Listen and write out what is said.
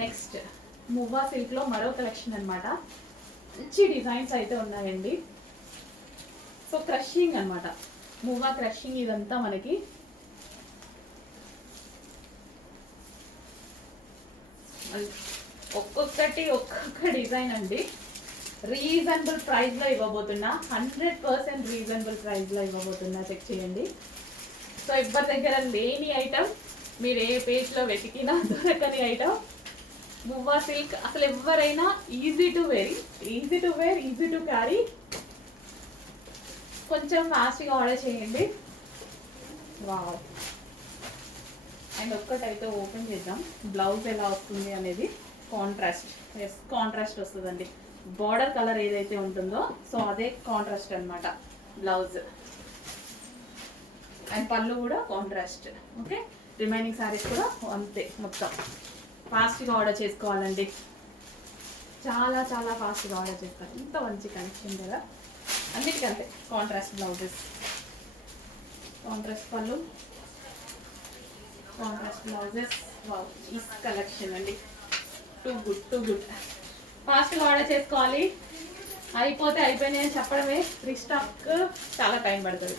Next మువ్వా సిల్క్లో మరో collection అనమాట. మంచి డిజైన్స్ అయితే ఉన్నాయండి. సో క్రషింగ్ అనమాట, మువ్వా క్రషింగ్ ఇదంతా మనకి. ఒక్కొక్క డిజైన్ అండి. రీజనబుల్ ప్రైస్లో ఇవ్వబోతున్నా, 100% రీజనబుల్ ప్రైస్లో ఇవ్వబోతున్నా. చెక్ చేయండి. సో ఎవరి దగ్గర లేని ఐటమ్, మీరు ఏ పేజ్లో వెతికినా దొరకని ఐటమ్ మువ్వా సిల్క్. అసలు ఎవరైనా easy to wear, easy to carry. కొంచెం ఫాస్ట్గా ఆర్డర్ చేయండి. వావ్. అండ్ ఒక్కటైతే ఓపెన్ చేద్దాం, బ్లౌజ్ ఎలా వస్తుంది అనేది. కాంట్రాస్ట్ వస్తుందండి. బార్డర్ కలర్ ఏదైతే ఉంటుందో సో అదే కాంట్రాస్ట్ అనమాట బ్లౌజ్. అండ్ పళ్ళు కూడా కాంట్రాస్ట్. ఓకే, రిమైనింగ్ శారీస్ కూడా అంతే. మొత్తం ఫాస్ట్గా ఆర్డర్ చేసుకోవాలండి, చాలా ఫాస్ట్గా ఆర్డర్ చేసుకోవాలి. ఇంత మంచి కలెక్షన్ కదా. అన్నిటికంటే కాంట్రాస్ట్ బ్లౌజెస్, కాంట్రాస్ట్ పళ్ళు, కాంట్రాస్ట్ బ్లౌజెస్. వావ్, ఈ కలెక్షన్ అండి. Too good. ఫాస్ట్గా ఆర్డర్ చేసుకోవాలి. అయిపోతే అయిపోయినాయి అని చెప్పడమే, రీస్టాక్ చాలా టైం పడుతుంది.